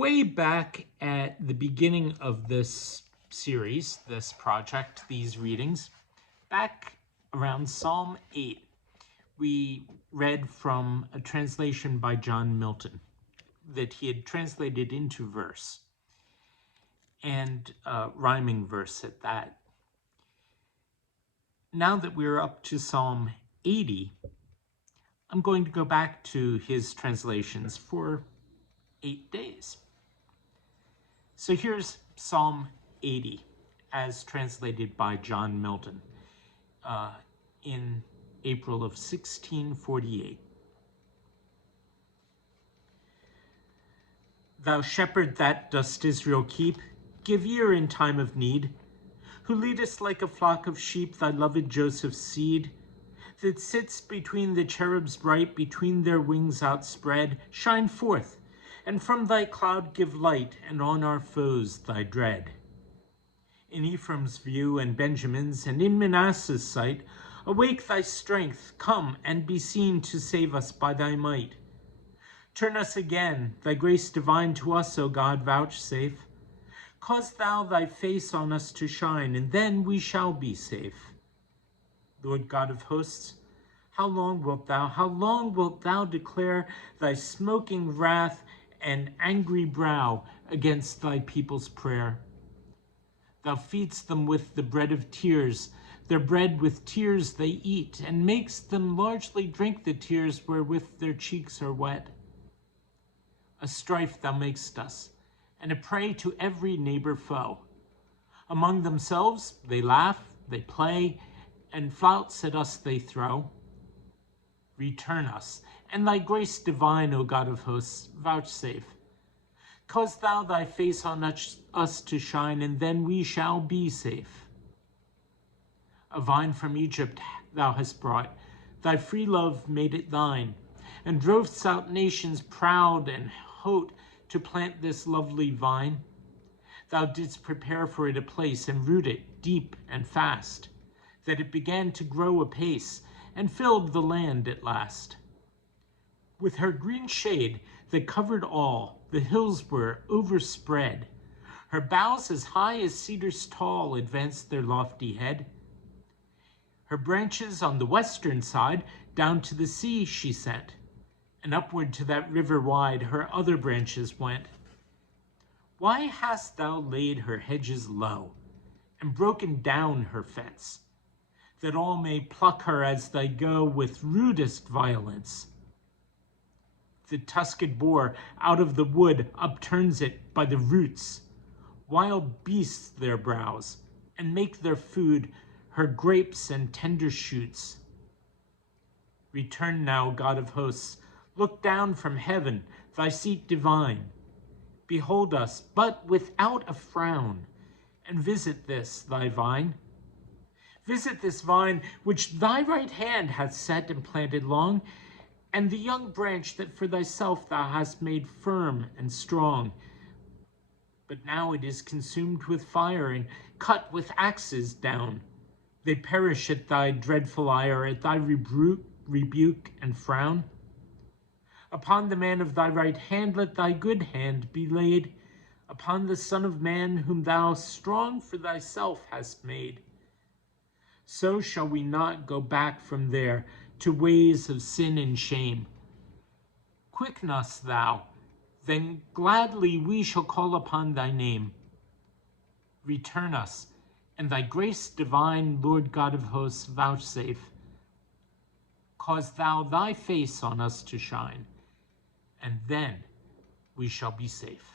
way back at the beginning of this series, this project, these readings, back around Psalm 8, we read from a translation by John Milton that he had translated into verse, and rhyming verse at that. Now that we're up to Psalm 80, I'm going to go back to his translations for 8 days. So here's Psalm 80 as translated by John Milton in April of 1648. Thou shepherd that dost Israel keep, give ear in time of need, who leadest like a flock of sheep thy loved Joseph's seed, that sits between the cherubs bright, between their wings outspread, shine forth, and from thy cloud give light, and on our foes thy dread. In Ephraim's view and Benjamin's, and in Manasseh's sight, awake thy strength, come and be seen to save us by thy might. Turn us again, thy grace divine to us, O God, vouchsafe. Cause thou thy face on us to shine, and then we shall be safe. Lord God of hosts, how long wilt thou declare thy smoking wrath and angry brow against thy people's prayer? Thou feedst them with the bread of tears, their bread with tears they eat, and makes them largely drink the tears wherewith their cheeks are wet. A strife thou makest us, and a prey to every neighbor foe. Among themselves they laugh, they play, and flouts at us they throw. Return us, and thy grace divine, O God of hosts, vouchsafe. Cause thou thy face on us to shine, and then we shall be safe. A vine from Egypt thou hast brought, thy free love made it thine, and drovest out nations proud and hot to plant this lovely vine. Thou didst prepare for it a place, and root it deep and fast, that it began to grow apace, and filled the land at last. With her green shade that covered all, the hills were overspread. Her boughs as high as cedars tall advanced their lofty head. Her branches on the western side down to the sea she sent, and upward to that river wide her other branches went. Why hast thou laid her hedges low, and broken down her fence, that all may pluck her as they go with rudest violence? The tusked boar out of the wood upturns it by the roots. Wild beasts their browse, and make their food her grapes and tender shoots. Return now, God of hosts, look down from heaven, thy seat divine. Behold us, but without a frown, and visit this thy vine. Visit this vine which thy right hand hath set and planted long, and the young branch that for thyself thou hast made firm and strong. But now it is consumed with fire and cut with axes down. They perish at thy dreadful ire, at thy rebuke and frown. Upon the man of thy right hand let thy good hand be laid, upon the Son of Man whom thou strong for thyself hast made. So shall we not go back from there to ways of sin and shame. Quicken us thou, then gladly we shall call upon thy name. Return us, and thy grace divine, Lord God of hosts, vouchsafe. Cause thou thy face on us to shine, and then we shall be safe.